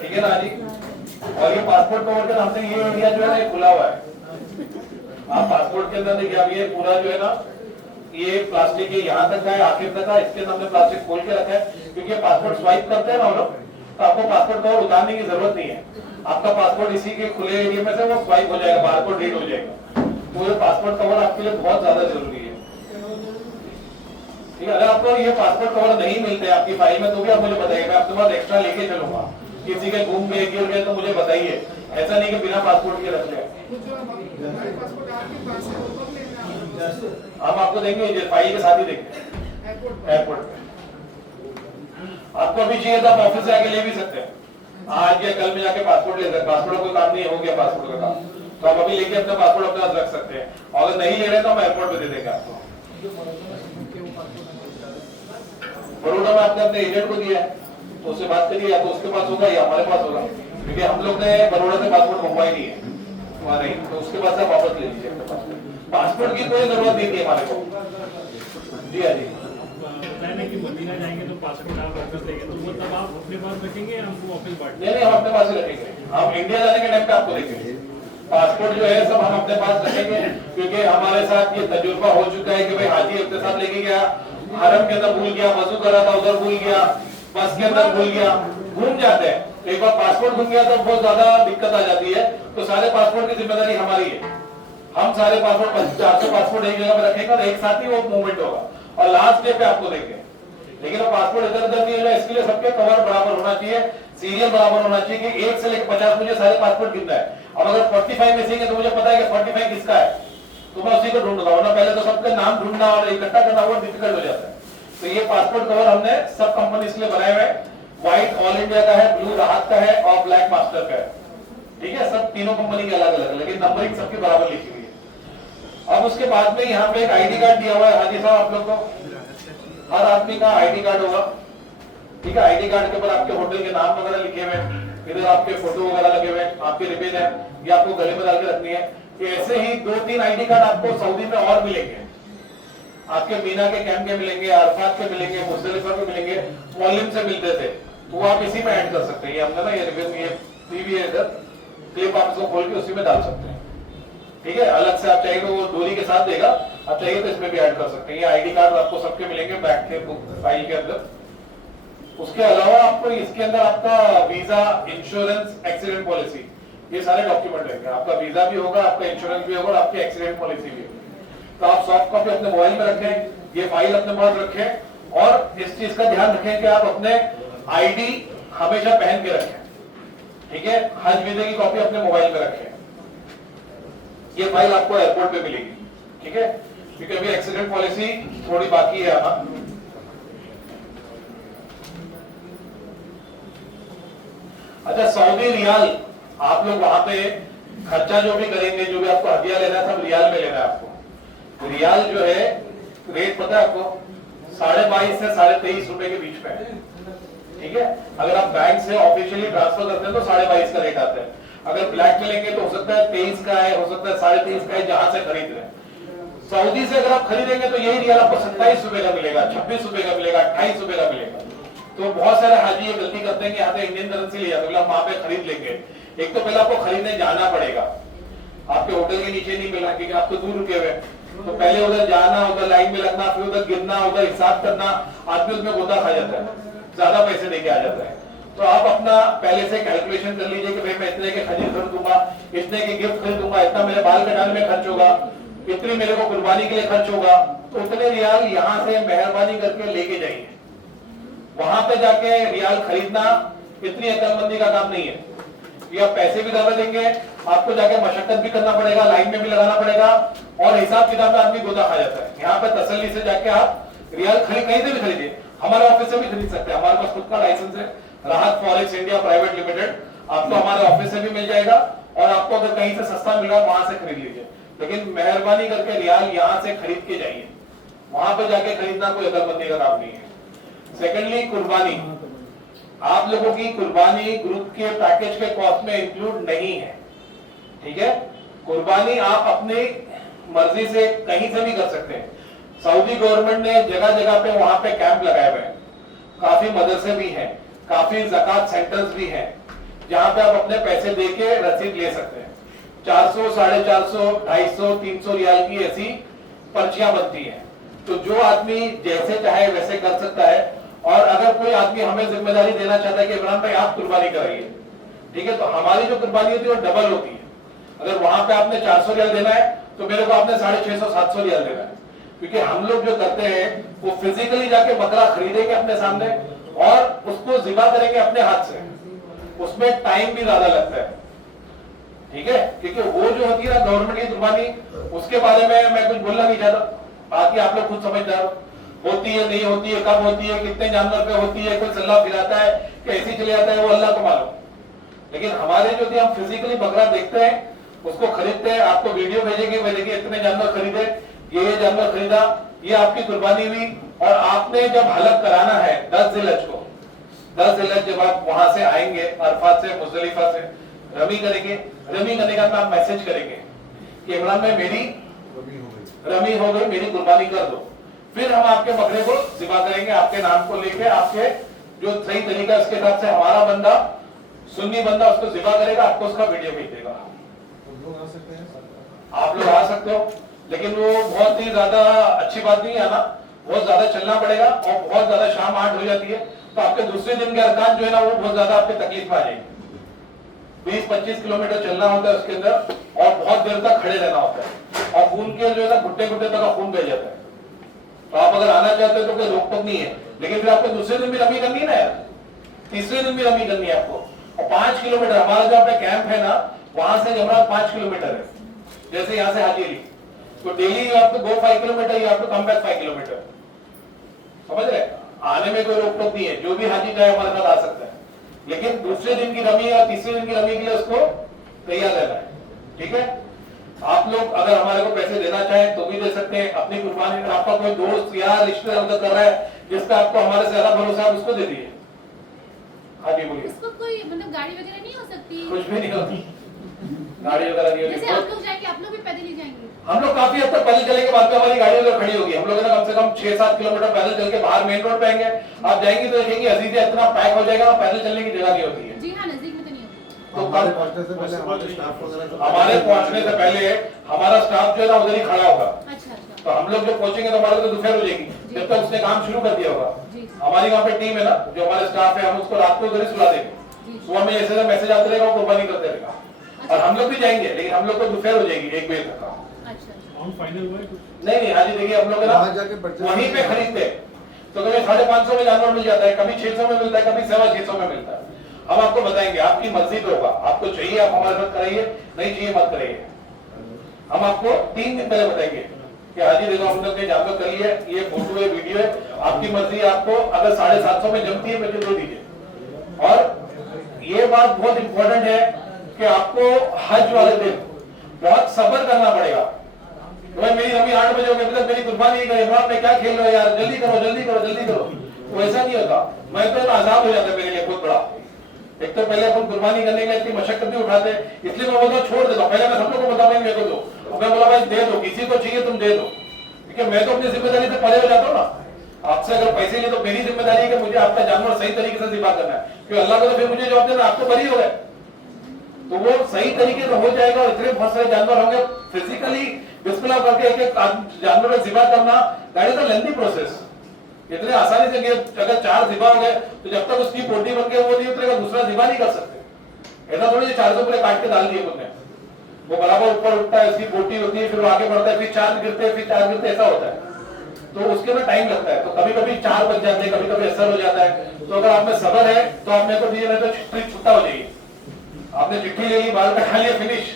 ठीक है ना जी। और ये पासपोर्ट कवर के नाम से ये एरिया जो है ना ये खुला हुआ है। आप पासपोर्ट के अंदर देखिए, अब ये पूरा जो है ना ये प्लास्टिक ये यहाँ तक है, आखिर तक है, इसके अंदर हमने प्लास्टिक खोल के रखा है क्योंकि पासपोर्ट स्वाइप करते हैं ना हम लोग, तो आपको पासपोर्ट कवर उतारने की जरूरत नहीं है। आपका पासपोर्ट इसी के खुले एरिया में से वो स्वाइप हो जाएगा, बारकोड रीड हो जाएगा। तो ये पासपोर्ट कवर आपके लिए बहुत ज्यादा जरूरी है। ठीक है, अगर आपको ये पासपोर्ट कवर नहीं मिलते आपकी फाइल में तो भी आप मुझे बताइए, मैं आपके पास एक्स्ट्रा लेके चलूंगा। किसी के घूम गए गिर गए तो मुझे बताइए, ऐसा नहीं कि बिना पासपोर्ट के रख ले। हम आपको देंगे, फाइल के साथ ही देंगे एयरपोर्ट पे। आपको अभी चाहिए तो आप ऑफिस से आके ले भी सकते हैं, आज या कल में जाके पासपोर्ट ले सकते हैं। पासपोर्ट का कोई काम नहीं हो गया पासपोर्ट का काम, तो आप अभी लेके अपना पासपोर्ट अपने पास रख सकते हैं। और अगर नहीं ले रहे तो हम एयरपोर्ट पे दे देंगे आपको। बड़ौदा में आपने अपने एजेंट को दिया है तो उससे बात करिए, या तो उसके पास होगा या हमारे पास होगा, क्योंकि हम लोग ने बड़ौदा से पासपोर्ट मंगवाई नहीं है वहाँ नहीं, तो उसके पास आप वापस ले लीजिए अपने पासपोर्ट की कोई जरूरत नहीं थी हमारे को। जी हाँ जी, मदीना जाएंगे तो पासपोर्ट आप वापस देंगे, तो मतलब आप अपने पास रखेंगे या हमको वापस बांट? नहीं हम अपने पास ही रखेंगे। हम इंडिया जाने के टाइम पे आपको देंगे पासपोर्ट जो है सब हम अपने पास रखेंगे, क्योंकि हमारे साथ ये तजुर्बा हो चुका है कि भाई हाजी अपने साथ लेके गया, हरम के अंदर भूल गया, वजू करा था उधर भूल गया, बस के अंदर भूल गया, घूम जाते हैं। एक बार पासपोर्ट घूम गया तो बहुत ज्यादा दिक्कत आ जाती है, तो सारे पासपोर्ट की जिम्मेदारी हमारी है। हम सारे पासपोर्ट 400 पासपोर्ट एक जगह पे रखेंगे और एक साथ ही वो मूवमेंट होगा और लास्ट डे पे आपको देंगे। लेकिन वो पासपोर्ट इधर उधर नहीं होगा, इसके लिए सबके कवर बराबर होना चाहिए, सीरियल बराबर होना चाहिए कि 1 से लेकर 50 मुझे सारे पासपोर्ट गिनना है। अब अगर 45 मिसिंग है तो मुझे पता है कि 45 किसका है, तो मैं उसी को ढूंढूंगा, वरना पहले तो सबके नाम ढूंढना और इकट्ठा करना वो डिफिकल्ट हो जाता है। तो ये पासपोर्ट कवर हमने सब कंपनी के लिए बनाए हुए हैं। व्हाइट ऑल इंडिया का है, ब्लू राहत का है और ब्लैक मास्टर का है। ठीक है, सब तीनों कंपनी के अलग अलग, लेकिन नंबरिंग सबकी बराबर लिखी हुई है। अब उसके बाद में यहाँ पे एक आईडी कार्ड दिया हुआ है हाजी साहब आप लोग को, हर आदमी का आईडी कार्ड होगा। ठीक है, आईडी कार्ड के ऊपर आपके होटल के नाम वगैरह लिखे हुए हैं, इधर आपके फोटो वगैरह लगे हुए हैं, आपके रिबन है, ये आपको गले में डाल के रखनी है। ऐसे ही 2-3 आईडी कार्ड आपको सऊदी में और मिलेंगे, आपके मीना के कैंप के मिलेंगे, अरफात के मिलेंगे, मुजदलिफा के मिलेंगे, मौलिम से मिलते थे, वो आप इसी में ऐड कर सकते हैं। ये हमने ना ये रिबन ये टीवी है इधर, क्लिप आप इसको खोल के उसी में डाल सकते हैं। ठीक है, अलग से आप चाहिए तो वो डोरी के साथ देगा, आप चाहिए तो इसमें भी ऐड कर सकते हैं। ये आईडी कार्ड आपको सबके मिलेंगे बैक के फाइल के अंदर। उसके अलावा आपको इसके अंदर आपका वीजा, इंश्योरेंस, एक्सीडेंट पॉलिसी, ये सारे डॉक्यूमेंट रहेंगे। आपका वीजा भी होगा, आपका इंश्योरेंस भी होगा और आपकी एक्सीडेंट पॉलिसी भी होगी। तो आप सॉफ्ट कॉपी अपने मोबाइल में रखें, ये फाइल अपने पास रखें और इस चीज का ध्यान रखें कि आप अपने आईडी हमेशा पहन के रखें। ठीक है, हज वीजे की कॉपी अपने मोबाइल में रखें। ये फाइल आपको एयरपोर्ट पे मिलेगी। ठीक है, क्योंकि अभी एक्सीडेंट पॉलिसी थोड़ी बाकी है यहाँ। अच्छा, सऊदी रियाल आप लोग वहां पे खर्चा जो भी करेंगे, जो भी आपको हदिया लेना है सब रियाल में लेना है आपको। रियाल जो है रेट पता है आपको 22.5 से 23.5 रुपए के बीच में है। ठीक है, अगर आप बैंक से ऑफिशियली ट्रांसफर करते हैं तो 22.5 का रेट आता है। अगर ब्लैक में लेंगे तो हो सकता है 23 का है, हो सकता है 23.5 का है, जहां से खरीद रहे हैं। सऊदी से अगर आप खरीदेंगे तो यही रियाल आपको 27 रुपए का मिलेगा, 26 रुपए का मिलेगा, 28 रुपए का मिलेगा। तो बहुत सारे हाजी ये गलती करते हैं कि यहाँ पे इंडियन करेंसी ले जाते हैं, वहां पे खरीद लेंगे। एक तो पहले आपको खरीदने जाना पड़ेगा, आपके होटल के नीचे नहीं मिलना क्योंकि आप तो दूर रुके हुए, तो पहले उधर जाना, उधर लाइन में लगना, फिर उधर गिरना, उधर हिसाब करना, आदमी उसमें गोता खा जाता है, ज्यादा पैसे देके आ जाता है। तो आप अपना पहले से कैलकुलेशन कर लीजिए कि भाई मैं इतने के खरीद खरीदूंगा, इतने के गिफ्ट खरीदूंगा, इतना मेरे बाल कटाने में खर्च होगा, इतनी मेरे को कुर्बानी के लिए खर्च होगा, तो उतने रियाल यहाँ से मेहरबानी करके लेके जाइए। वहां पे जाके रियाल खरीदना इतनी अकलमंदी का काम नहीं है, या पैसे भी ज्यादा देंगे, आपको जाके मशक्कत भी करना पड़ेगा, लाइन में भी लगाना पड़ेगा और हिसाब किताब में आदमी गोदा खा जाता है। यहाँ पे तसल्ली से जाके आप रियाल कहीं से भी खरीदिए, हमारे ऑफिस से भी खरीद सकते हैं, हमारे पास खुद का लाइसेंस है, राहत फॉरेक्स इंडिया प्राइवेट लिमिटेड, आपको हमारे ऑफिस से भी मिल जाएगा और आपको अगर कहीं से सस्ता मिल रहा है वहां से खरीद लीजिए। लेकिन मेहरबानी करके रियाल यहाँ से खरीद के जाइए, वहां पे जाके खरीदना कोई अकलमंदी का काम नहीं है। सेकेंडली, कुर्बानी, आप लोगों की कुर्बानी ग्रुप के पैकेज के कॉस्ट में इंक्लूड नहीं है। ठीक है, कुर्बानी आप अपनी मर्जी से कहीं से भी कर सकते हैं। सऊदी गवर्नमेंट ने जगह जगह पे वहां पे कैंप लगाए हुए हैं, काफी मदरसे भी हैं, काफी ज़कात सेंटर्स भी हैं। जहां पे आप अपने पैसे देके रसीद ले सकते हैं। 400, 450, 250, 300 रियाल की ऐसी पर्चियां बनती हैं। तो जो आदमी जैसे चाहे वैसे कर सकता है। और अगर कोई आदमी हमें जिम्मेदारी देना चाहता है कि इमरान भाई आप कुर्बानी कराइए, ठीक है, तो हमारी जो कुर्बानी होती है वो डबल होती है। अगर वहां पे आपने 400 रियाल देना है तो मेरे को आपने 650, 700 रियाल देना है। क्योंकि हम लोग जो करते हैं वो फिजिकली जाके बकरा खरीदेंगे अपने सामने और उसको ज़िबा करेंगे अपने हाथ से। उसमें टाइम भी ज्यादा लगता है, ठीक है, क्योंकि वो जो होती है ना गवर्नमेंट की कुर्बानी, उसके बारे में मैं कुछ बोलना नहीं चाहता। बाकी आप लोग खुद समझदार हो, होती है नहीं होती है, कब होती है, कितने जानवर पे होती है, कोई सल्ला फिराता है कि ऐसे चले जाता है, वो अल्लाह को मालूम। लेकिन हमारे जो हम फिजिकली बकरा देखते हैं, उसको खरीदते हैं, आपको वीडियो भेजेंगे, भाई देखिए इतने जानवर खरीदे, ये जानवर खरीदा, ये आपकी कुर्बानी हुई। और आपने जब हलक कराना है 10 जिलहज को, 10 जिलहज जब आप वहां से आएंगे अरफात से, मुजदलिफा से रमी करेंगे, रमी करने का आप मैसेज करेंगे कि इमरान में मेरी रमी हो गई, मेरी कुर्बानी कर दो। फिर हम आपके बकरे को ज़िबा करेंगे आपके नाम को लेके, आपके जो सही तरीका उसके हिसाब से हमारा बंदा, सुन्नी बंदा उसको ज़िबा करेगा, आपको उसका वीडियो भेज देगा। आप लोग आ सकते हो, लेकिन वो बहुत ही ज्यादा अच्छी बात नहीं है आना, बहुत ज्यादा चलना पड़ेगा और बहुत ज्यादा शाम 8 हो जाती है, तो आपके दूसरे दिन के अरकान जो है ना वो बहुत ज्यादा आपके तकलीफ में आ जाएगी। 20-25 किलोमीटर चलना होता है उसके अंदर और बहुत देर तक खड़े रहना होता है और खून के जो है ना घुट्टे घुट्टे तक खून बह जाता है। तो आप अगर आना चाहते हो तो कोई रोक टोक नहीं है, लेकिन फिर आपको दूसरे दिन भी रमी करनी है ना यार, तीसरे दिन भी रमी करनी है आपको। और 5 किलोमीटर हमारा जो अपना कैंप है ना, वहां से जमरात 5 किलोमीटर है, जैसे यहाँ से हाजी अली, तो daily you have to go 5 kilometre, you have to come back 5 kilometre. समझ रहे, आने में कोई रोक टोक नहीं है, जो भी हाजी चाहे हमारे साथ आ सकता है, लेकिन दूसरे दिन की रमी या तीसरे दिन की रमी के लिए उसको तैयार रहना है, ठीक है। आप लोग अगर हमारे को पैसे देना चाहें तो भी दे सकते हैं, अपनी कुर्बानी में आपका कोई दोस्त या रिश्तेदार कर रहा है जिसका आपको हमारे से ज्यादा भरोसा है, उसको दे दीजिए। हाँ जी बोलिए। इसको कोई मतलब गाड़ी वगैरह नहीं हो सकती? कुछ भी नहीं होती, गाड़ी वगैरह नहीं होती। जैसे आप लोग जाएंगे, आप लोग भी पैदल ही जाएंगे? हम लोग काफी हद तक पैदल चलेंगे, बाद में हमारी गाड़ी उधर खड़ी होगी, हम लोग ना कम से कम 6-7 किलोमीटर पैदल चल के बाहर मेन रोड पे आएंगे। आप जाएंगे तो देखेंगे अजीजिया इतना पैक हो जाएगा, पैदल चलने की जगह नहीं होती है। जी हाँ, नजदीक में तो नहीं होती। तो हमारे पहुंचने से पहले हमारे स्टाफ वगैरह हमारे पहुंचने से पहले हमारा स्टाफ जो है ना उधर ही खड़ा होगा। अच्छा अच्छा। तो हम लोग जब पहुंचेंगे तो हमारे तो दोपहर हो जाएगी, जब तक उसने काम शुरू कर दिया होगा। जी। हमारी वहाँ पे टीम है ना, जो हमारे स्टाफ है, हम उसको रात को उधर ही सुला देंगे, सुबह में जैसे मैसेज आते रहेगा, कुर्बानी करते रहेगा। और हम लोग भी जाएंगे, लेकिन हम लोग को दोपहर हो जाएगी 1 बजे तक। अच्छा। फाइनल हुआ है कुछ? नहीं हाजी, देखिए हम लोग वहाँ जाके purchase वहीं पे खरीदते हैं, तो कभी 550 में जानवर मिल जाता है, कभी 600 में मिलता है, कभी 650 में मिलता है। हम आपको बताएंगे, आपकी मर्जी पे होगा, आपको चाहिए आप हमारे साथ कराइए, नहीं चाहिए मत कराइए। हम आपको 3 दिन पहले बताएंगे कि हाजी देखो हम लोग ने जानवर कर लिया, ये फोटो है, वीडियो है, आपकी मर्जी, आपको अगर 750 में जमती है मुझे दे दीजिए। और ये बात बहुत इंपॉर्टेंट है कि आपको हज वाले दिन बहुत सब्र करना पड़ेगा। तो भाई मेरी रमी 8 बजे हो गई, मतलब मेरी कुर्बानी नहीं करी, इमरान में क्या खेल रहे हो यार, जल्दी करो जल्दी करो जल्दी करो, तो ऐसा नहीं होता। मैं तो आजाद हो जाता है मेरे लिए बहुत बड़ा। एक तो पहले अपन कुर्बानी करने के लिए इतनी मशक्कत भी उठाते, इसलिए मैं बोलता छोड़ देता हूँ, पहले मैं सब लोग को बता मेरे को दो, मैं बोला भाई दे दो, किसी को चाहिए तुम दे दो, क्योंकि मैं तो अपनी जिम्मेदारी से परे हो जाता हूँ ना। आपसे अगर पैसे लिए तो मेरी जिम्मेदारी है कि मुझे आपका जानवर सही तरीके से ज़िबा करना है, क्योंकि अल्लाह को तो फिर मुझे जवाब देना, आपको बरी हो गए तो वो सही तरीके से हो जाएगा। और इतने बहुत सारे जानवर होंगे, फिजिकली बिस्मिल्लाह करके एक एक जानवर में ज़िबा करना that is a lengthy process. इतने आसानी से अगर 4 ज़िबा हो गए तो जब तक उसकी बोटी बन के वो नहीं उतरेगा, दूसरा ज़िबा नहीं कर सकते। ऐसा थोड़ी 400 पूरे काट के डाल दिए खुद ने, वो बराबर ऊपर उठता है, उसकी बोटी होती है, फिर वो आगे बढ़ता है, फिर 4 गिरते हैं, फिर 4 गिरते, ऐसा होता है। तो उसके में टाइम लगता है, तो कभी कभी 4 बज जाते हैं, कभी कभी असर हो जाता है। तो अगर आप में सब्र है तो आप मेरे को दीजिए, नहीं तो ट्रिप छुट्टा हो जाएगी। आपने चिट्ठी ले ली, बाल कटा लिया, फिनिश।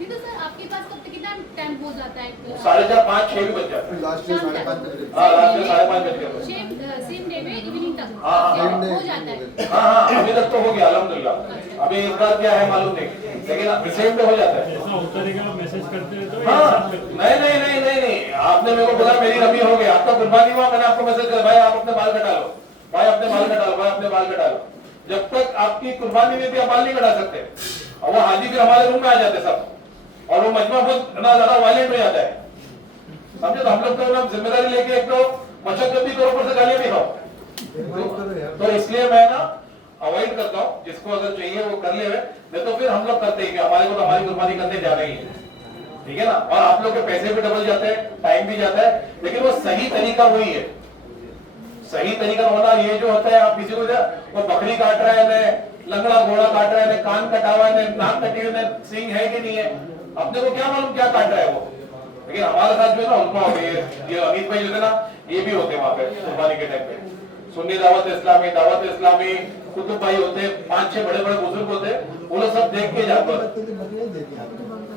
तो सर आपके पास कब तक कितना टाइम हो जाता है? 4:30, 5, 6 भी बज जाता है। लास्ट में 5:30 बजे। हाँ रात में 5:30 बज गए। सेम डे में इवनिंग तक हाँ, हाँ, हो जाता है? हाँ अभी तक तो हो गया अल्हम्दुलिल्लाह। अभी इस बार क्या है मालूम नहीं, लेकिन सेम पे हो जाता है। ऐसा होता रहेगा, आप मैसेज करते रहते हो? हाँ नहीं, आपने मेरे को बोला मेरी रमी हो गई, आपका कुर्बानी हुआ, मैंने आपको मैसेज किया भाई आप अपने बाल कटा लो, भाई अपने बाल कटा लो, भाई अपने बाल कटा लो। जब तक आपकी कुर्बानी में भी आप बाल नहीं कटा सकते, और वो हाजी फिर हमारे रूम में आ जाते सब, और वो मजमा बहुत ज्यादा वायलेंट हो जाता है, समझे। तो हम लोग तो जिम्मेदारी लेके एक तो मशक्कत भी करो, ऊपर से गालियां भी खाओ। तो इसलिए मैं ना अवॉइड करता हूँ, जिसको अगर चाहिए वो कर ले, नहीं तो फिर हम लोग करते हैं कि हमारे को तो हमारी कुर्बानी करने जा रही है, ठीक है ना। और आप लोग के पैसे भी डबल जाते हैं, टाइम भी जाता है, लेकिन वो सही तरीका वही है। सही तरीका होना ये जो होता है, आप किसी को वो बकरी काट रहा है, लंगड़ा घोड़ा काट रहा है, कान कटा हुआ है, नाक कटी हुई है, सींग है कि नहीं है, अपने को क्या मालूम क्या काट रहा है वो। लेकिन हमारे साथ जो है ना उल्टा हो गया, ये अमित भाई जो थे ना, ये भी होते वहां पे कुर्बानी के टाइम पे। सुन्नी दावत इस्लामी कुतुब भाई होते, 5-6 बड़े बड़े बुजुर्ग होते, वो लोग सब देख के जाते,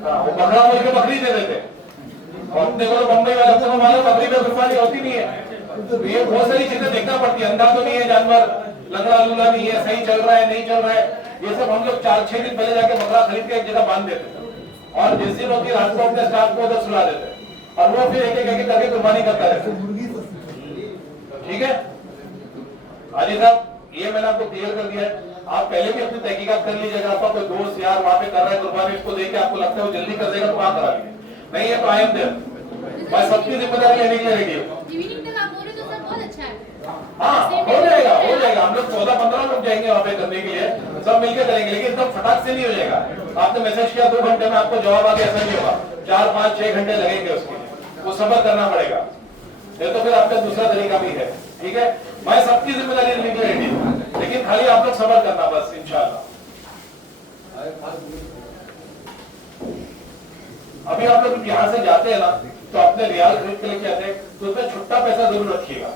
वो बकरा बोल के बकरी दे देते। और अपने को बम्बई वाले को मालूम बकरी में कुर्बानी होती नहीं है। तो ये बहुत सारी चीजें देखना पड़ती है, अंधा तो नहीं है जानवर, लंगड़ा लूला नहीं है, सही चल रहा है नहीं चल रहा है, ये सब हम लोग 4-6 दिन पहले जाके बकरा खरीद के एक जगह बांध देते थे, और जिस दिन होती रात को अपने स्टाफ को उधर सुला देते, और वो फिर एक एक करके कुर्बानी करता रहता। ठीक है हाजी साहब, ये मैंने आपको क्लियर कर दिया है। आप पहले भी अपनी तहकीकात कर लीजिएगा, आपका कोई दोस्त यार वहां पे कर रहा है कुर्बानी, इसको देख के आपको लगता है वो जल्दी कर देगा तो वहां करा लीजिए, नहीं है तो आई एम देयर, मैं सबकी जिम्मेदारी लेने के लिए रेडी हूँ। इवनिंग तक आप बोल रहे तो सर बहुत अच्छा है। हाँ हो जाएगा, हम लोग 14-15 लोग जाएंगे वहाँ पे करने के लिए, सब मिलकर करेंगे, लेकिन एकदम फटाक से नहीं हो जाएगा। आपने मैसेज किया 2 घंटे में आपको जवाब आ गया, ऐसा नहीं होगा, 4-5-6 घंटे लगेंगे उसके लिए, वो सब्र करना पड़ेगा, ये तो फिर आपका दूसरा तरीका भी है। ठीक है, मैं सबकी जिम्मेदारी लेने के लिए रेडी हूँ, लेकिन खाली आप लोग सब्र करना बस, इंशाल्लाह। अभी आप लोग यहाँ से जाते हैं ना, तो अपने रियाल खरीद के लेके आते हैं, तो उसमें छुट्टा पैसा जरूर रखिएगा,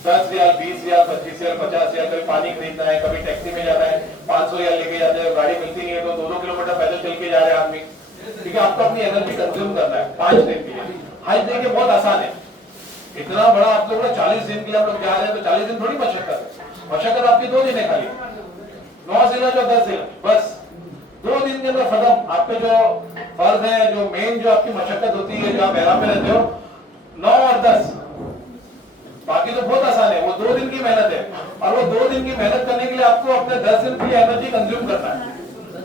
10 रियाल, 20 रियाल, 25 रियाल, 50 रियाल, कभी पानी खरीदना है, कभी टैक्सी में जाना है, 500 रियाल लेके जाते हैं, गाड़ी मिलती नहीं है तो 2-2 किलोमीटर पैदल चल के जा रहे हैं आदमी। ठीक है, आपको अपनी एनर्जी कंज्यूम करना है 5 दिन के लिए। हज देखिए बहुत आसान है, इतना बड़ा आप लोग 40 दिन के लिए आप लोग जा रहे हैं, तो 40 दिन थोड़ी मशक्कत आपकी 2 दिन है खाली, 9 जिला जो 10 दिन, बस 2 दिन के अंदर खत्म। आपके जो फर्ज है, जो मेन जो आपकी मशक्कत होती है, जो आप एहराम में रहते हो, 9 और 10, बाकी तो बहुत आसान है, वो 2 दिन की मेहनत है, और वो 2 दिन की मेहनत करने के लिए आपको अपने 10 दिन की एनर्जी कंज्यूम करना है।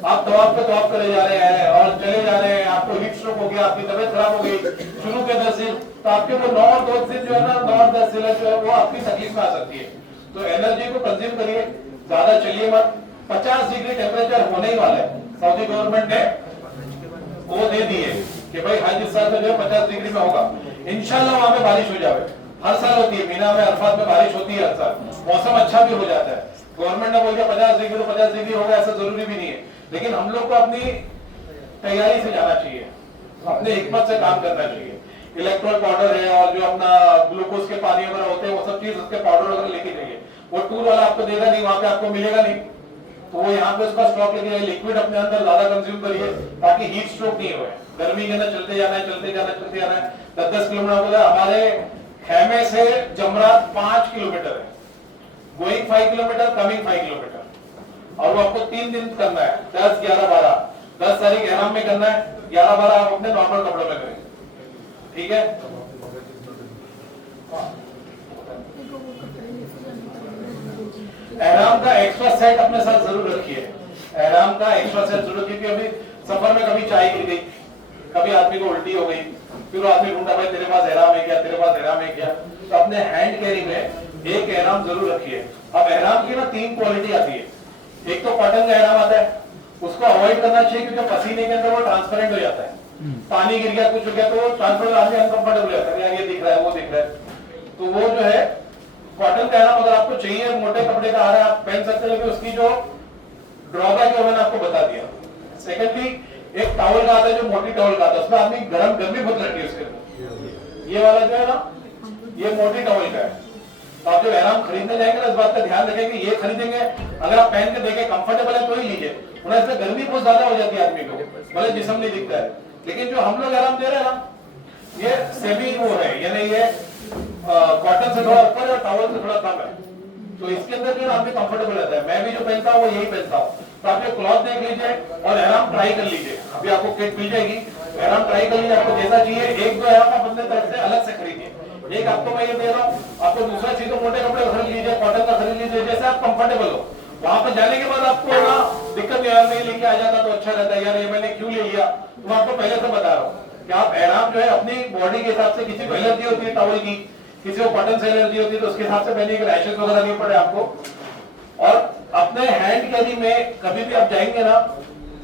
आप तवाफ पे तवाफ करे जा रहे हैं और चले जा रहे हैं, आपको हीट स्ट्रोक हो गया, आपकी तबीयत खराब हो गई शुरू के 10 दिन, तो आपके वो 9 और 2 दिन जो है ना, 9 और 10 दिन जो है वो आपकी तकलीफ में आ सकती है। तो एनर्जी को कंज्यूम करिए, ज्यादा चलिए मत। 50 डिग्री टेम्परेचर होने ही वाला है, सऊदी गवर्नमेंट ने वो दे दिए कि भाई हज इस साल में जो है 50 डिग्री में होगा, इंशाल्लाह वहां पे बारिश हो जाए। हर साल होती है, मीना में अरफात में बारिश होती है हर साल, मौसम अच्छा भी हो जाता है। गवर्नमेंट ने बोल दिया 50 डिग्री तो 50 डिग्री होगा, ऐसा जरूरी भी नहीं है, लेकिन हम लोग को अपनी तैयारी से जाना चाहिए, अपने हिकमत से काम करना चाहिए। इलेक्ट्रोल पाउडर है और जो अपना ग्लूकोज के पानी वगैरह होते हैं, वो सब चीज उसके पाउडर वगैरह लेके जाइए। वो टूर वाला आपको देगा नहीं, वहां पे आपको मिलेगा नहीं, तो वो यहाँ पे उसका स्टॉक लेके जाइए। लिक्विड अपने अंदर ज्यादा कंज्यूम करिए ताकि हीट स्ट्रोक नहीं हो। गर्मी के अंदर चलते जाना है, चलते जाना है, 10-10 किलोमीटर। हमारे खेमे से जमरात 5 किलोमीटर है, गोइंग 5 किलोमीटर, कमिंग 5 किलोमीटर, और वो आपको 3 दिन करना है, 10, 11, 12। 10 तारीख एहराम में करना है, 11, 12 आप अपने नॉर्मल कपड़ों में करेंगे। ठीक है, एहराम का एक्स्ट्रा सेट अपने साथ जरूर रखिए, एहराम का एक्स्ट्रा सेट जरूर, क्योंकि अभी सफर में कभी चाय गिर गई, कभी आदमी को उल्टी हो गई, फिर आदमी ढूंढा भाई तेरे पास एहराम है क्या, तेरे पास एहराम है क्या। तो अपने हैंड कैरी में एक एहराम जरूर रखिए। अब एहराम की ना 3 क्वालिटी आती है, एक तो कॉटन का एहराम आता है, उसको अवॉइड करना चाहिए क्योंकि पसीने के अंदर वो ट्रांसपेरेंट हो जाता है, पानी गिर गया कुछ हो गया तो वो ट्रांसपेरेंट आदमी अनकंफर्टेबल हो जाता है, ये दिख रहा है वो दिख रहा है। तो वो जो है कॉटन का एहराम अगर आपको चाहिए, मोटे कपड़े का आ रहा है आप पहन सकते हैं, लेकिन उसकी जो ड्रॉबैक है मैंने आपको बता दिया। सेकेंडली एक टॉवल का आता है, जो मोटी टॉवल का आता है, उसमें आदमी गर्मी बहुत लगती है उसके अंदर। ये वाला जो है ना, ये मोटी टॉवल का है। तो आप जब एहराम खरीदने जाएंगे ना, इस बात का ध्यान रखेंगे, ये खरीदेंगे अगर आप पहन के देखें कंफर्टेबल है तो ही लीजिए, वरना इसमें गर्मी बहुत ज्यादा हो जाती है आदमी को, भले जिस्म नहीं दिखता है। लेकिन जो हम लोग एहराम दे रहे हैं ना, ये सेमी वो है, यानी ये कॉटन से थोड़ा ऊपर है और टॉवल से थोड़ा कम है, तो इसके अंदर जो आदमी कंफर्टेबल रहता है। मैं भी जो पहनता हूँ वो यही पहनता हूँ। तो आप ये क्लॉथ देख लीजिए और एहराम ट्राई कर लीजिए, अभी आपको किट मिल जाएगी, एहराम ट्राई कर लीजिए, आपको जैसा चाहिए। 1-2 एहराम आप अपने तरफ से अलग से खरीदिए, एक आपको मैं ये दे रहा हूँ, आपको दूसरा चीज तो मोटे कपड़े खरीद लीजिए, कॉटन का खरीद लीजिए, जैसे आप कंफर्टेबल हो। वहां पर जाने के बाद आपको ना दिक्कत नहीं लेके आ जाता तो अच्छा रहता है, यार ये मैंने क्यों ले लिया। तो मैं आपको पहले से बता रहा हूँ कि आप एहराम जो है अपनी बॉडी के हिसाब से, किसी को एलर्जी होती है टॉवल की, किसी को कॉटन से एलर्जी होती है, तो उसके हिसाब से पहले रैशेस वगैरह नहीं पड़े आपको। और अपने हैंड कैरी में कभी भी आप जाएंगे ना,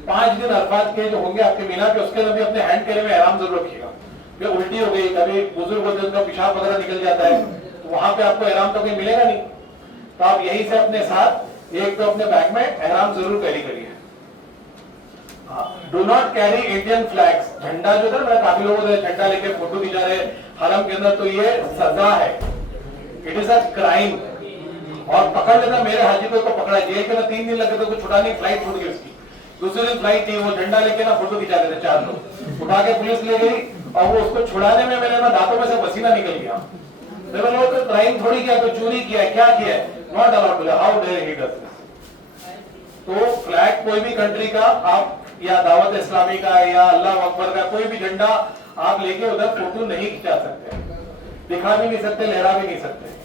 5 दिन अरफात के जो होंगे आपके मीना के, उसके अंदर भी अपने हैंड कैरी में एहराम जरूर रखिएगा। फिर उल्टी हो गई, कभी बुजुर्ग होते उनका पेशाब वगैरह निकल जाता है, तो वहां पे आपको एहराम तो कहीं मिलेगा नहीं, तो आप यहीं से अपने साथ एक तो अपने बैग में एहराम जरूर कैरी करिए। Do not carry Indian flags, झंडा जो था ना, काफी लोग झंडा लेके फोटो खिंचा रहे हरम के अंदर, तो ये सजा है, इट इज अ क्राइम। और पकड़ लेना, मेरे हाजी को तो पकड़ा, जेल के ना 3 दिन लगे तो छुड़ाने, फ्लाइट छूट गई उसकी, दूसरे दिन फ्लाइट थी, वो झंडा लेके ना फोटो खिंचा रहे थे 4 लोग, उठा के पुलिस ले गई, और वो उसको छुड़ाने में मेरे ना दांतों में से पसीना निकल गया। मेरे लोग तो क्राइम थोड़ी किया, कोई चोरी किया, क्या किया, not allowed to, how dare he does this. तो फ्लैग कोई भी कंट्री का आप, या दावत इस्लामी का या अल्लाह अकबर का कोई भी झंडा आप लेके उधर फोटो नहीं खिंचा सकते, दिखा भी नहीं सकते, लहरा भी नहीं सकते।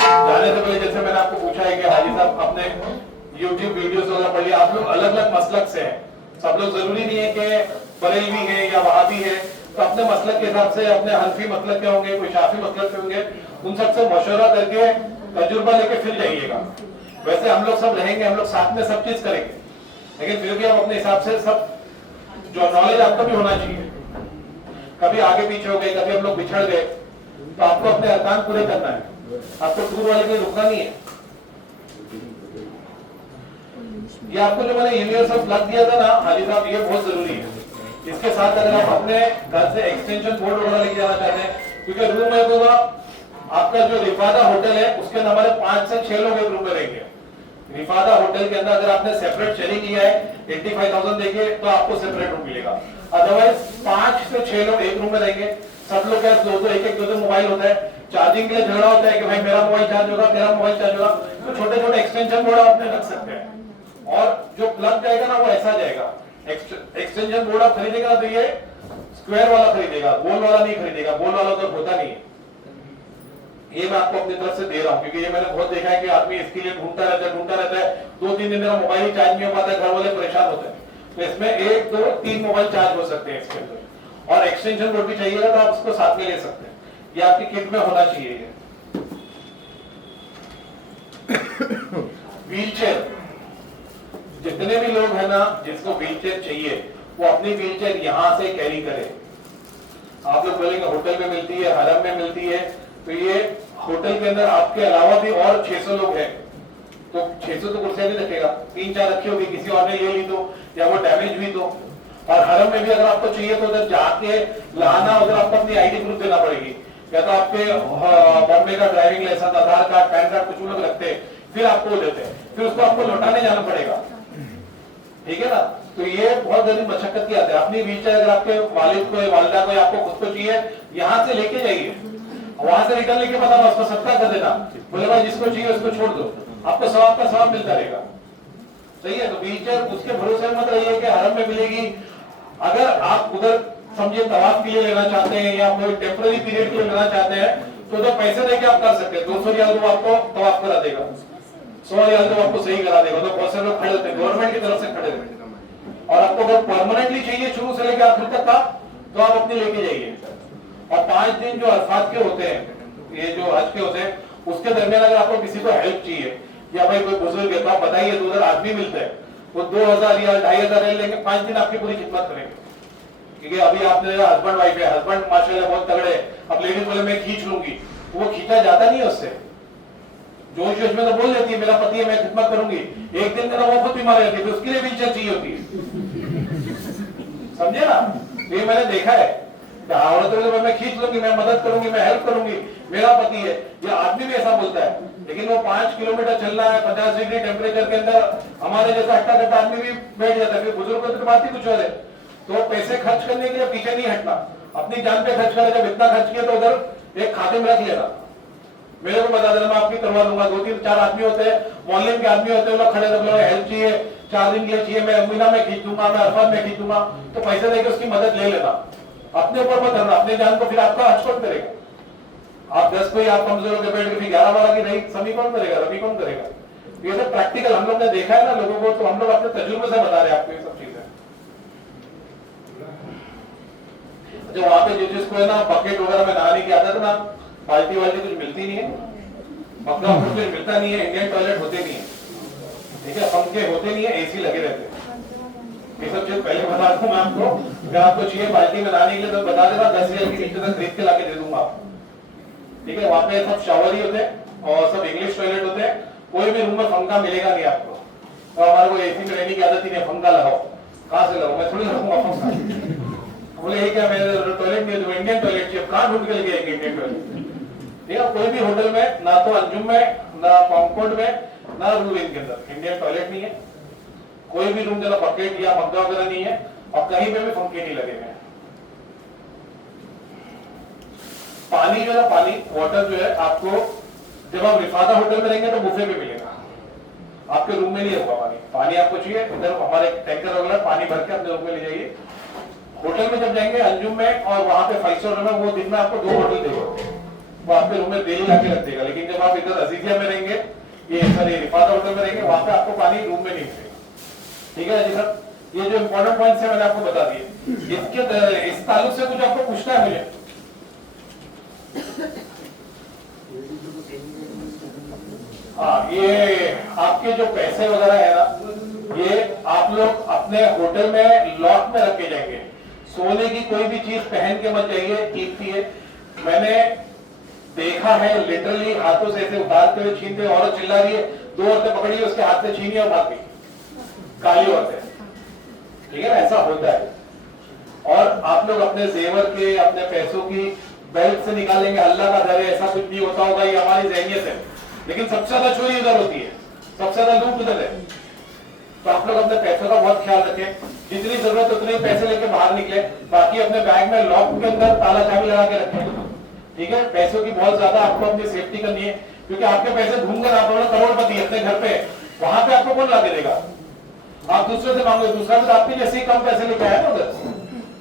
जाने से पहले जैसे मैंने आपको पूछा है कि हाजी साहब अपने YouTube वीडियोस वगैरह पढ़िए, आप लोग अलग अलग मसलक से हैं, सब लोग जरूरी नहीं है कि बरेलवी है या वहाबी है, तो अपने मसलक के हिसाब से, अपने हनफी मसलक के होंगे, कोई शाफी मसलक के होंगे, उन सबसे मशवरा करके तजुर्बा लेके फिर जाइएगा। वैसे हम लोग सब रहेंगे, हम लोग साथ में सब चीज करेंगे, लेकिन फिर भी आप अपने हिसाब से सब, जो नॉलेज आपको भी होना चाहिए। कभी आगे पीछे हो गए, कभी हम लोग बिछड़ गए, तो आपको अपने अरकान पूरे करना है, आपको टूर वाले के रुकना नहीं है। ये आपको जो मैंने यूनिवर्सल प्लग दिया था ना हाजी साहब, ये बहुत जरूरी है। इसके साथ अगर आप अपने घर से एक्सटेंशन बोर्ड वगैरह लेके जाना चाहते हैं, क्योंकि रूम में होगा आपका जो रिफादा होटल है, उसके अंदर हमारे 5 से 6 लोग एक रूम में रहेंगे। रिफादा होटल के अंदर अगर आपने सेपरेट शेयरिंग किया है 85,000 देके, तो आपको सेपरेट रूम मिलेगा। अदरवाइज 5 से 6 लोग एक रूम में रहेंगे, सब लोग दो एक मोबाइल होता है, चार्जिंग के लिए झगड़ा होता है कि भाई मेरा मोबाइल चार्ज होगा, तेरा मोबाइल चार्ज होगा, तो छोटे छोटे एक्सटेंशन बोर्ड आप अपने रख सकते हैं। और जो प्लग जाएगा ना वो ऐसा जाएगा, एक्सटेंशन बोर्ड आप खरीदेगा तो ये स्क्वायर वाला खरीदेगा, गोल वाला नहीं खरीदेगा, गोल वाला तो होता नहीं है। ये मैं आपको अपनी तरफ से दे रहा हूँ, क्योंकि ये मैंने बहुत देखा है कि आदमी इसके लिए ढूंढता रहता है, 2-3 दिन मेरा मोबाइल ही चार्ज नहीं हो पाता है, घर वाले परेशान होते हैं। तो इसमें 1, 2, 3 मोबाइल चार्ज हो सकते हैं इसके अंदर, और एक्सटेंशन बोर्ड भी चाहिएगा तो आप उसको साथ में ले सकते हैं, ये आपकी किट में होना चाहिए। व्हीलचेयर, जितने भी लोग हैं ना जिसको व्हीलचेयर चाहिए, वो अपनी व्हीलचेयर यहां से कैरी करे। आप लोग बोलेंगे होटल में मिलती है, हरम में मिलती है, तो ये होटल के अंदर आपके अलावा भी और 600 लोग हैं, तो 600 तो कुर्सियां नहीं रखेगा, 3-4 रखी होगी, किसी और ने ले ली तो, या वो डैमेज हुई तो। और हरम में भी अगर आपको चाहिए तो उधर जाके लाना, उधर आपको अपनी आईडी प्रूफ देना पड़ेगी, या तो आपके बॉम्बे का ड्राइविंग लाइसेंस, आधार कार्ड, पैन कार्ड कुछ लोग रखते हैं, फिर आपको वो देते हैं, फिर उसको आपको लौटाने जाना पड़ेगा, ठीक है ना। तो ये बहुत ज्यादा मशक्कत की आती है। अपनी व्हीलचेयर अगर आपके वालिद को, वालिदा को, आपको खुद को चाहिए, यहाँ से लेके जाइए, वहां से रिटर्न लेके पता उसको सत्ता कर देना, बोले भाई जिसको चाहिए उसको छोड़ दो, आपको सवाब का सवाब मिलता रहेगा। सही है, तो व्हीलचेयर उसके भरोसे मत रहिए कि हरम में मिलेगी। अगर आप उधर समझिए तवाफ के लिए लेना चाहते हैं या कोई टेम्पररी पीरियड के लिए लेना चाहते हैं, तो उधर पैसे देके आप कर सकते हैं। 200 रियाल तो आपको तवाफ करा देगा, 100 रियाल तो आपको सही करा देगा, तो बहुत से लोग खड़े होते हैं, गवर्नमेंट की तरफ से खड़े होते हैं। और आपको अगर परमानेंटली चाहिए शुरू से लेकर आखिर तक का, तो आप अपने लेके जाइए। और 5 दिन जो अरफात के होते हैं, ये जो हज के होते हैं, उसके दरमियान अगर आपको किसी को हेल्प चाहिए या भाई कोई बुजुर्ग है तो आप बताइए, तो उधर आदमी मिलते हैं, वो 2000 या 2500 लेंगे, 5 दिन आपकी पूरी खिदमत करेंगे। क्योंकि अभी आपने हस्बैंड वाइफ है, हस्बैंड माशाल्लाह बहुत तगड़े, अब लेडीज बोले मैं खींच लूंगी, तो वो खींचा जाता नहीं है उससे, जोश जोश में तो बोल देती है मेरा पति है मैं खिदमत करूंगी, एक दिन का वो खुद बीमार रहती है, तो उसके लिए व्हीलचेयर चाहिए होती है, समझे ना। ये मैंने देखा है, औरतों मैं खींच लूंगी, मैं मदद करूंगी, मैं हेल्प करूंगी, मेरा पति है, ये आदमी भी ऐसा बोलता है, लेकिन वो 5 किलोमीटर चलना है 50 डिग्री टेम्परेचर के अंदर, हमारे जैसा हट्टा कट्टा आदमी भी बैठ जाता है। फिर बुजुर्गों की बात ही कुछ और है, तो पैसे खर्च करने के लिए पीछे नहीं हटना, अपनी जान पे खर्च करें। जब इतना खर्च किया तो उधर एक खाते में रख लेना, मेरे को बता देना, मैं आपकी करवा दूंगा। 2-3-4 आदमी होते हैं, मोहल्ले के आदमी होते हैं, लोग खड़े होते हैं, हेल्प चाहिए 4 दिन के लिए चाहिए, मैं मीना में खींच दूंगा, मैं अरफात में खींच दूंगा, तो पैसे देकर उसकी मदद ले लेना, अपने ऊपर मत करना, अपने जान को फिर आपका हज कौन करेगा। आप 10 कोई आप कमजोरों के बैठ के फिर 11-12 की नहीं सभी कौन करेगा, रवि कौन करेगा। ये सब प्रैक्टिकल हम लोग ने देखा है ना लोगों को, तो हम लोग अपने तजुर्बे से बता रहे हैं आपको ये सब चीजें। जो वहां पे जो जिसको है ना बकेट वगैरह में नहाने की आदत ना, बाल्टी वाल्टी कुछ मिलती नहीं है, मक्का में मिलता नहीं है, इंडियन टॉयलेट होते नहीं है, ठीक है, पंखे होते नहीं है, एसी लगे रहते हैं। ये सब चीज पहले बता दूं मैं आपको, अगर आपको चाहिए बाल्टी में लाने के लिए तो बता देना, 10,000 के नीचे तक खरीद के लाके दे दूंगा आपको, ठीक है। वहां पे सब शावर ही होते हैं और सब इंग्लिश टॉयलेट होते हैं, कोई भी रूम में पंखा मिलेगा नहीं आपको। तो हमारे को एसी में रहने की आदत ही नहीं, पंखा लगाओ, कहां से लगाऊं, मैं थोड़ी लगाऊंगा पंखा। बोले ये क्या, मेरे टॉयलेट नहीं है, इंडियन टॉयलेट चाहिए, कहां ढूंढ के लेके आएंगे इंडियन टॉयलेट, ठीक है। कोई भी होटल में ना तो अंजुम में, ना कॉन्कॉर्ड में, ना रूम के अंदर इंडियन टॉयलेट नहीं है। कोई भी रूम जरा बकेट या मग्गा वगैरह नहीं है, और कहीं पे भी पंखे नहीं लगे हुए हैं। पानी जो है, पानी वाटर जो है आपको, जब आप रिफादा होटल में रहेंगे तो बुफे पे मिलेगा, आपके रूम में नहीं होगा पानी। पानी आपको चाहिए, इधर हमारे टैंकर वगैरह पानी भर के अपने रूम में ले जाइए। होटल में जब जाएंगे अंजुम में और वहां पे 5 स्टार में, वो दिन में आपको 2 बोतल देगा, वो आपके रूम में डेली लाके रख देगा। लेकिन जब आप इधर अजीजिया में रहेंगे, ये सॉरी रिफादा होटल में रहेंगे, वहां पे आपको पानी रूम में नहीं मिलेगा, ठीक है जी सर। ये जो इंपॉर्टेंट पॉइंट्स है मैंने आपको बता दिए। इसके इस ताल्लुक से कुछ आपको पूछना है मुझे? हाँ, ये आपके जो पैसे वगैरह है ना, ये आप लोग अपने होटल में लॉक में रख के जाएंगे। सोने की कोई भी चीज पहन के मत जाइए, कीमती है। मैंने देखा है लिटरली हाथों से ऐसे उतारते हुए छीनते, औरत चिल्ला रही है, 2 औरतें पकड़ी उसके हाथ से छीनी और भाग गई, काली औरतें, ठीक है ना, ऐसा होता है। और आप लोग अपने जेवर के, अपने पैसों की बेल्ट से निकालेंगे, अल्लाह का डर है, ऐसा कुछ नहीं होता होगा, ये हमारी ज़हनियत है। लेकिन सबसे ज्यादा चोरी उधर होती है, सबसे ज्यादा लूट उधर है। तो आप लोग अपने पैसों का बहुत ख्याल रखें, जितनी जरूरत उतने पैसे लेके बाहर निकले, बाकी अपने बैग में लॉक के अंदर ताला चाबी लगा के रखें, ठीक है। पैसों की बहुत ज्यादा आपको अपनी सेफ्टी करनी है, क्योंकि आपके पैसे ढूंढकर आप करोड़पति अपने घर पे, वहां पे आपको कौन ला के देगा? आप दूसरे से मांगो, दूसरा भी तो आपके जैसे ही कम पैसे लेके आया ना उधर।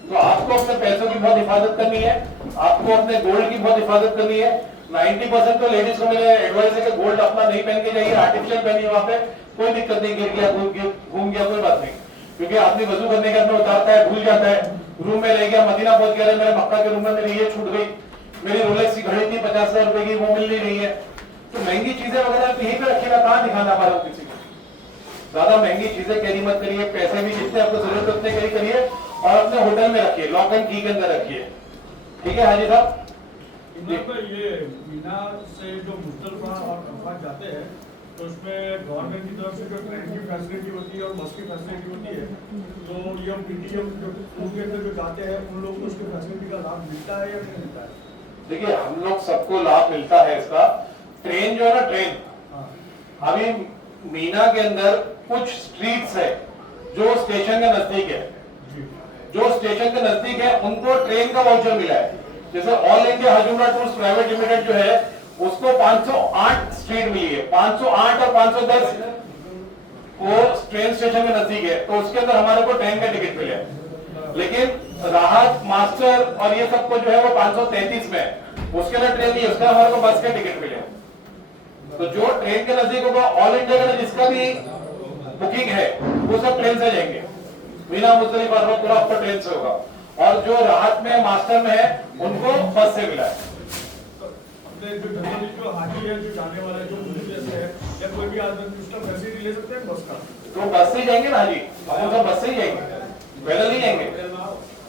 तो आपको अपने पैसों की बहुत हिफाजत करनी है, आपको अपने गोल्ड की बहुत हिफाजत करनी है। 90% तो लेडीज को मेरे एडवाइस है कि गोल्ड अपना नहीं पहन के जाइए, आर्टिफिशियल पहनिए, वहां पे कोई दिक्कत नहीं, गिर गया, घूम गया, कोई बात नहीं। क्योंकि आदमी वजू करने के अंदर उतारता है, भूल जाता है, रूम में ले गया, मदीना पहुंच गया, मेरे मक्का के रूम में मेरी ये छूट गई, मेरी रोलेक्स की घड़ी थी 50,000 रुपए की, वो मिल नहीं रही है। तो महंगी चीजें वगैरह यहीं पे रखिएगा, कहां दिखाना हमारा किसी को। ज्यादा महंगी चीजें कैरी मत करिए, पैसे भी जितने आपको जरूरत है उतने कैरी करिए, और अपने होटल में रखिए, लॉक एंड की के अंदर रखिए, ठीक है हाजी साहब। ये मीना से जो मुस्तफा और अरफात जाते हैं, तो उसमें गवर्नमेंट की तरफ से जो ट्रेन की फैसिलिटी होती है और बस की फैसिलिटी होती है, तो ये पीटीएम जो उनके अंदर जो जाते हैं उन लोगों को उसकी फैसिलिटी का लाभ मिलता है या नहीं मिलता है? देखिए, हम लोग सबको लाभ मिलता है इसका। ट्रेन जो है ना, ट्रेन अभी मीना के अंदर कुछ स्ट्रीट्स है जो स्टेशन के नजदीक है, जो स्टेशन के नजदीक है उनको ट्रेन का वाउचर मिला है। जैसे ऑल इंडिया हज उमरा टूर्स प्राइवेट लिमिटेड जो है, उसको 508 स्ट्रीट मिली है, 508 और 510 वो ट्रेन स्टेशन के नजदीक है, तो उसके अंदर हमारे को ट्रेन का टिकट मिले। लेकिन राहत, मास्टर और ये सबको जो है वो 533 में, उसके अंदर ट्रेन नहीं है, उसका हमारे को बस के टिकट मिले। तो जो ट्रेन के नजदीक होगा, ऑल इंडिया का जिसका भी बुकिंग है वो सब ट्रेन से जाएंगे, मीना मुज़दलिफा पूरा आपका ट्रेन से होगा। और जो राहत में, मास्टर में है, उनको बस से मिला है। जो जनरली जो हाजी है, जो जाने वाला है, जो मुझे से है, या कोई भी आदमी उसका फैसिलिटी ले सकते हैं बस का? तो बस से जाएंगे ना हाजी, अपन सब बस से ही जाएंगे, पैदल नहीं जाएंगे।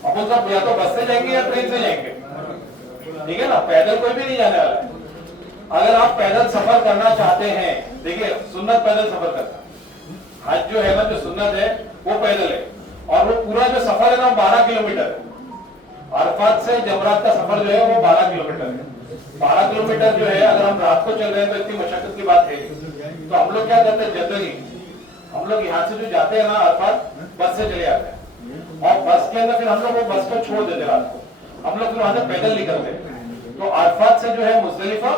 अपन सब या तो बस से जाएंगे या ट्रेन से जाएंगे, ठीक है ना, पैदल कोई भी नहीं जाने वाला है। अगर आप पैदल सफर करना चाहते हैं, देखिए सुन्नत पैदल सफर करना, हज जो है ना, जो सुन्नत है वो पैदल है, और वो पूरा जो सफर है ना 12 किलोमीटर है। अरफात से जमरात का सफर जो है वो 12 किलोमीटर है। 12 किलोमीटर जो है, अगर हम रात को चल रहे हैं तो इतनी मशक्कत की बात है। तो हम लोग क्या करते हैं, जनरली हम लोग यहाँ से जो जाते हैं ना अरफात, बस से चले जाते हैं, और बस के अंदर फिर हम लोग वो बस को छोड़ देते रात को, हम लोग फिर वहां से पैदल निकलते हैं। तो अरफात से जो है मुज़दलिफा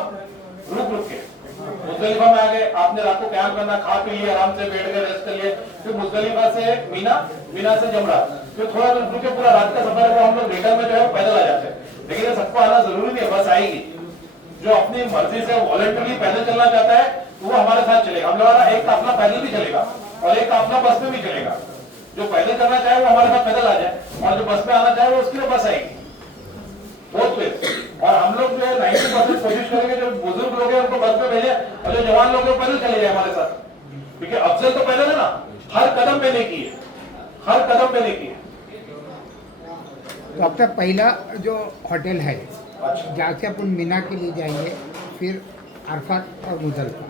रुक के मुज़दलिफा में आ गए, आपने रात को क्याम करना, खा पी लिया, आराम से बैठ गए, रेस्ट कर लिए। फिर मुज़दलिफा से मीना, मीना से जमरात, फिर थोड़ा रुक के पूरा रात का सफर है वो हम लोग रिटर्न में जो है पैदल आ जाते हैं। लेकिन सबको आना जरूरी नहीं है, बस आएगी। जो अपनी मर्जी से वॉलंटरी पैदल चलना चाहता है वो हमारे साथ चलेगा, हम लोग एक काफिला पैदल भी चलेगा और एक काफिला बस में भी चलेगा। जो पैदल करना चाहे वो हमारे साथ पैदल आ जाए, और जो बस में आना चाहे वो उसके लिए बस आएगी, बोथ वेज। और हम लोग जो है 90% कोशिश करेंगे जो बुजुर्ग लोग हैं उनको बस में भेजे और जो जवान लोग हैं वो पैदल चले जाए हमारे साथ, क्योंकि अफजल तो पैदल है ना, हर कदम पे नेकी है, हर कदम पे नेकी है। तो अब तक पहला जो होटल है अच्छा। जहाँ से अपन मीना के लिए जाएंगे, फिर अरफात और मुजल्फा,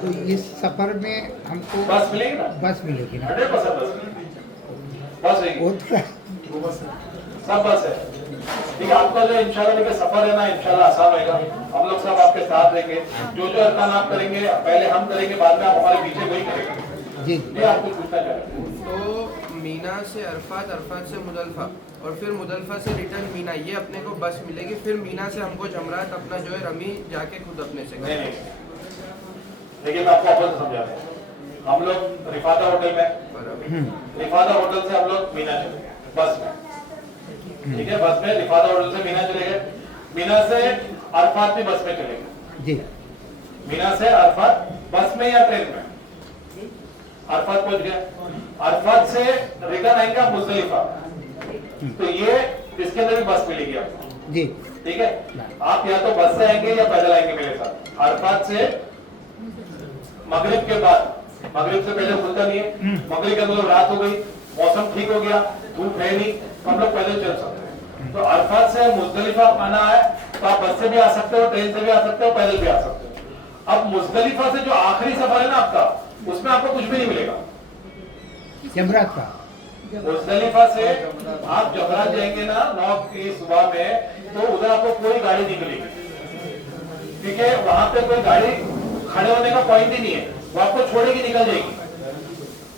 तो इस सफर में हमको बस मिलेगी ना, बस मिलेगी ना? 100% बस रहेगी, वो तो सब बस है। ठीक है, आपका जो इंशाल्लाह लेके सफर है ना, इंशाल्लाह आसान होगा। हम लोग सब आपके साथ रहेंगे, जो जो अरकान आप करेंगे पहले हम करेंगे, बाद में आप हमारे पीछे वही करेंगे। जी ये आपको पूछना चाहेंगे। तो मीना से अरफात, अरफात से मुजल्फा और फिर मुजल्फा से रिटर्न मीना, ये अपने को बस मिलेगी। फिर मीना से हमको जमरात अपना जो है रमी जाके खुद अपने से नहीं नहीं, देखिए मैं आपको वापस समझा रहा हूं। हम लोग रिफादा होटल में, रिफादा होटल से हम लोग मीना चले गए बस में, ठीक है, बस में रिफादा होटल से मीना चले गए, मीना से अरफात भी बस में चले गए। जी मीना से अरफात बस में या ट्रेन में, अरफात पहुंच गया, अरफात से रिटर्न आएंगे मुजदलिफा, तो ये इसके अंदर भी बस मिलेगी आपको, जी ठीक है। आप या तो बस से आएंगे या पैदल आएंगे मेरे साथ। अरफात से मगरिब के बाद, मगरिब से पहले खुलता नहीं है, मगरिब के मतलब रात हो गई, मौसम ठीक हो गया, धूप है नहीं, तो हम लोग पैदल चल सकते हैं। तो अरफात से मुजदलिफा आना है तो आप बस से भी आ सकते हो, ट्रेन से भी आ सकते हो, पैदल भी आ सकते हो। अब मुजदलिफा से जो आखिरी सफर है ना आपका, उसमें आपको कुछ भी नहीं मिलेगा। जमरात का मुजदलिफा से आप जमरात जाएंगे ना 9 की सुबह में, तो उधर आपको कोई गाड़ी नहीं मिलेगी, क्योंकि वहां पे कोई गाड़ी खड़े होने का पॉइंट ही नहीं है, वो आपको छोड़ेगी, निकल जाएगी,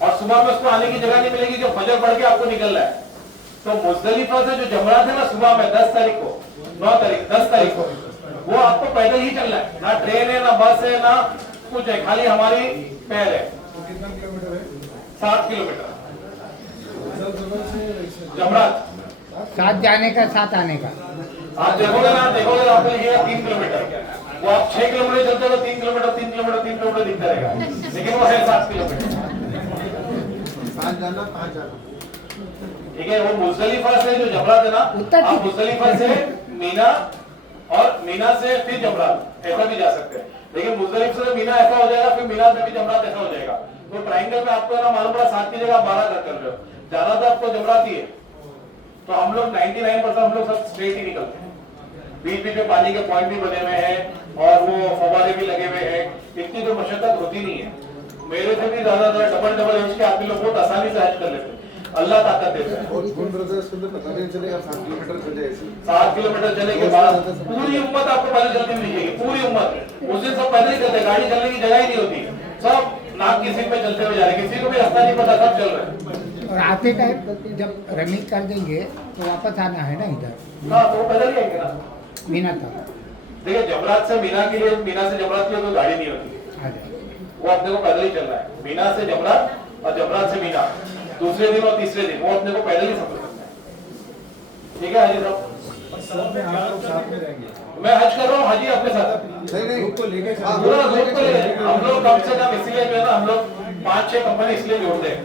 और सुबह में उसको आने की जगह नहीं मिलेगी जो फजर पढ़ के आपको निकलना है। तो मुजदलिफा से जो जमरात है ना सुबह में 10 तारीख को, 9 तारीख 10 तारीख को, वो आपको पैदल ही चलना है, ना ट्रेन है, ना बस है, ना कुछ है, खाली हमारी पैर है। कितना किलोमीटर है? 7 किलोमीटर जमरात। साथ जाने का साथ आने का। आप देखोगे ना, देखोगे आपको लिखेगा 3 किलोमीटर, वो आप 6 किलोमीटर चलते हो 3 किलोमीटर 3 किलोमीटर 3 किलोमीटर दिखता रहेगा, लेकिन वो है 7 किलोमीटर। 5 जाना 5 जाना। ठीक है, वो मुजदलिफा से जो जमरात है ना, आप मुजदलिफा से मीना और मीना से फिर जमरात ऐसा भी जा सकते हैं, लेकिन मुजदलिफा से मीना ऐसा हो जाएगा, फिर मीना से भी जमरात ऐसा हो जाएगा। तो ट्रायंगल में आपको ना मालूम पड़ा 7 की जगह 12 कर रहे हो, जाना तो आपको जमरात ही है। तो हम लोग 99% हम लोग सब स्ट्रेट ही निकलते हैं, बीच बीच में पानी के पॉइंट भी बने हुए हैं और वो फव्वारे भी लगे हुए हैं, इतनी तो मशक्कत होती नहीं है। मेरे से भी ज्यादा डबल एज के आदमी लोग बहुत आसानी से हज कर लेते हैं, अल्लाह ताकत देता है। और घूम ब्रदर्स के अंदर पता नहीं चलेगा 7 किलोमीटर चले ऐसे। 7 किलोमीटर चलने के बाद पूरी उम्मत आपको पैदल चलती मिलेगी, पूरी उम्मत। उस दिन सब पैदल ही चलते, गाड़ी चलने की जगह ही नहीं होती, सब नाक की सीट पे चलते हुए जा रहे, किसी को भी रास्ता नहीं पता, सब चल रहे हैं। और आते टाइम जब रमी कर देंगे तो वापस आना है ना इधर हाँ, तो वो पैदल ही आएंगे ना। मीना तक। देखिए, जमरात से मीना के लिए, मीना से जमरात के लिए कोई गाड़ी नहीं होती, आ जाए। वो अपने को पैदल ही चलना है। मीना से जमरात और जमरात से मीना, दूसरे दिन और तीसरे दिन वो अपने को पैदल ही सफर करना है। ठीक है हाजी साहब, सब में हम लोग साथ में रहेंगे। मैं हज कर रहा हूँ, हाजी अपने साथ नहीं ग्रुप को लेके पूरा ग्रुप को लेकर हम लोग कम से कम इसलिए जो है ना, हम लोग 5-6 कंपनी इसलिए जोड़ते हैं,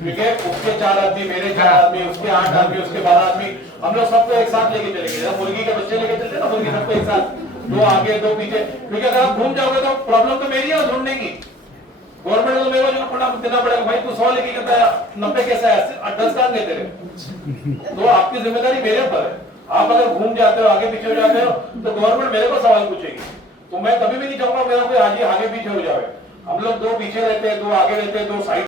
क्योंकि उसके 4 आदमी, मेरे 4 आदमी, उसके 8 आदमी, उसके 12 आदमी, हम लोग सबको एक साथ लेके चलेंगे। जब मुर्गी के बच्चे लेके चलते हैं ना, मुर्गी सबको एक साथ, 2 आगे 2 पीछे, क्योंकि अगर आप घूम जाओगे तो प्रॉब्लम तो मेरी है ढूंढने की। गवर्नमेंट को मेरे को देना पड़ेगा, भाई तू 100 लेके कहता है 90 कैसा है, 10 कहां गए तेरे। तो आपकी जिम्मेदारी मेरे ऊपर है। आप अगर घूम जाते हो, आगे पीछे हो जाते हो, तो गवर्नमेंट मेरे को सवाल पूछेगी, तो मैं कभी भी नहीं चाहूंगा मेरा कोई आगे पीछे हो जाए। हम लोग 2 पीछे रहते हैं, 2 आगे रहते हैं, 2 साइड